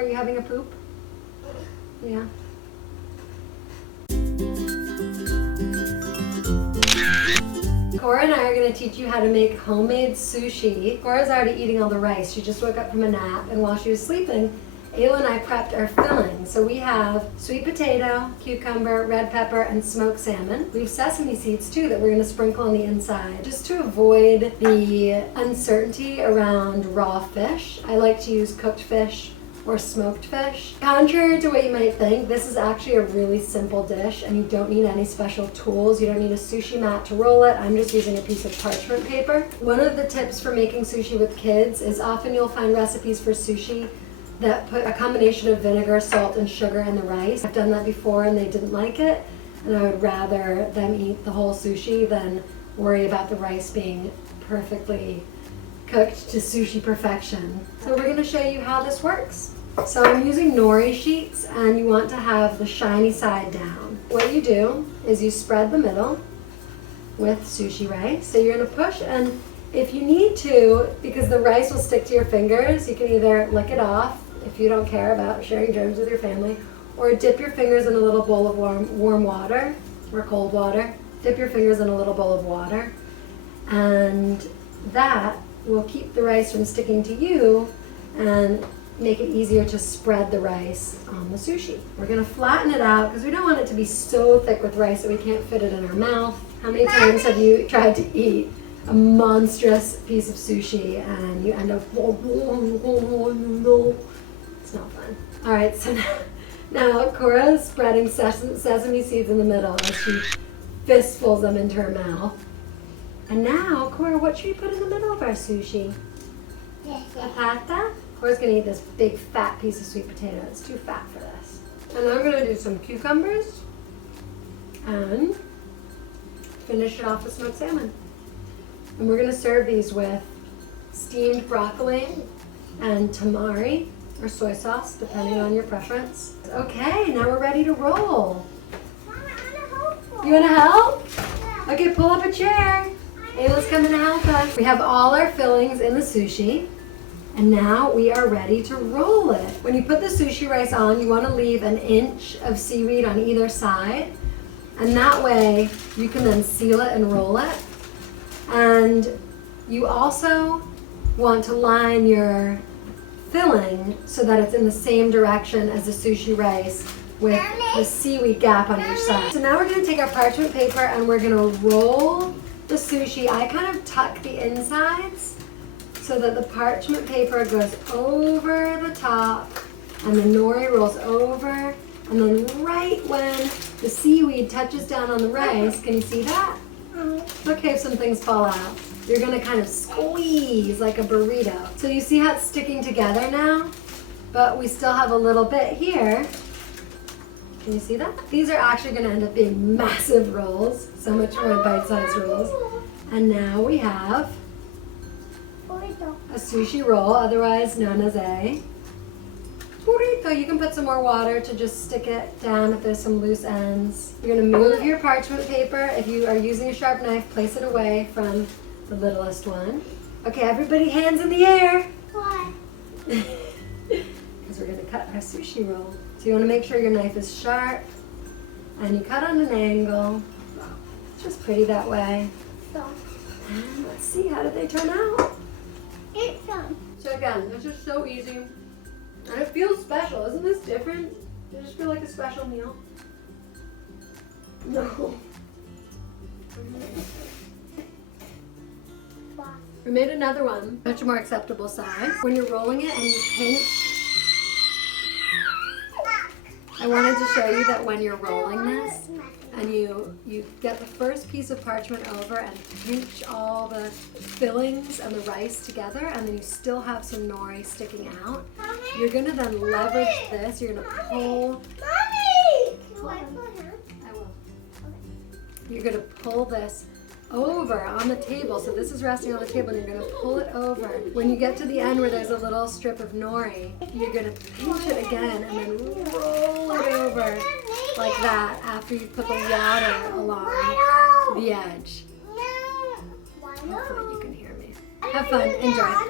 Are you having a poop? Yeah. Cora and I are going to teach you how to make homemade sushi. Cora's already eating all the rice. She just woke up from a nap, and while she was sleeping, Ayla and I prepped our filling. So we have sweet potato, cucumber, red pepper, and smoked salmon. We have sesame seeds too that we're going to sprinkle on the inside. Just to avoid the uncertainty around raw fish, I like to use cooked fish or smoked fish. Contrary to what you might think, this is actually a really simple dish and you don't need any special tools. You don't need a sushi mat to roll it. I'm just using a piece of parchment paper. One of the tips for making sushi with kids is often you'll find recipes for sushi that put a combination of vinegar, salt, and sugar in the rice. I've done that before and they didn't like it, and I would rather them eat the whole sushi than worry about the rice being perfectly cooked to sushi perfection. So we're going to show you how this works. So I'm using nori sheets, and you want to have the shiny side down. What you do is you spread the middle with sushi rice. So you're going to push, and if you need to, because the rice will stick to your fingers, you can either lick it off if you don't care about sharing germs with your family, or dip your fingers in a little bowl of warm water or cold water. Dip your fingers in a little bowl of water, and that will keep the rice from sticking to you and make it easier to spread the rice on the sushi. We're going to flatten it out because we don't want it to be so thick with rice that we can't fit it in our mouth. How many times have you tried to eat a monstrous piece of sushi and you end up, it's not fun. All right, so now Cora is spreading sesame seeds in the middle as she fistfuls them into her mouth. And now, Cora, what should we put in the middle of our sushi? Patata? Cora's gonna eat this big fat piece of sweet potato. It's too fat for this. And I'm gonna do some cucumbers and finish it off with smoked salmon. And we're gonna serve these with steamed broccoli and tamari or soy sauce, depending on your preference. Okay, now we're ready to roll. You wanna help? Okay, pull up a chair. Ayla's coming to help us. We have all our fillings in the sushi, and now we are ready to roll it. When you put the sushi rice on, you want to leave an inch of seaweed on either side, and that way you can then seal it and roll it. And you also want to line your filling so that it's in the same direction as the sushi rice with the seaweed gap on each side. So now we're going to take our parchment paper and we're going to roll the sushi. I kind of tuck the insides so that the parchment paper goes over the top and the nori rolls over, and then right when the seaweed touches down on the rice, can you see that? Okay, if some things fall out, you're going to kind of squeeze like a burrito. So you see how it's sticking together now? But we still have a little bit here. Can you see that? These are actually going to end up being massive rolls, so much more bite-sized rolls. And now we have a sushi roll, otherwise known as a burrito. You can put some more water to just stick it down if there's some loose ends. You're going to move your parchment paper. If you are using a sharp knife, place it away from the littlest one. Okay, everybody hands in the air. Why? Because we're going to cut our sushi roll. So you want to make sure your knife is sharp and you cut on an angle. It's just pretty that way. And let's see, how did they turn out? It's fun. So again, this is so easy. And it feels special. Isn't this different? Does this feel like a special meal? No. We made another one, much more acceptable size. When you're rolling it and you pinch, I wanted to show you that when you're rolling this and you get the first piece of parchment over and pinch all the fillings and the rice together, and then you still have some nori sticking out, you're going to then leverage this. You're going to pull. Mommy! I will. You're going to pull this over on the table. So this is resting on the table, and you're going to pull it over. When you get to the end where there's a little strip of nori, you're going to pinch it again and then roll it over like that after you put the water along the edge. Hopefully you can hear me. Have fun. Enjoy.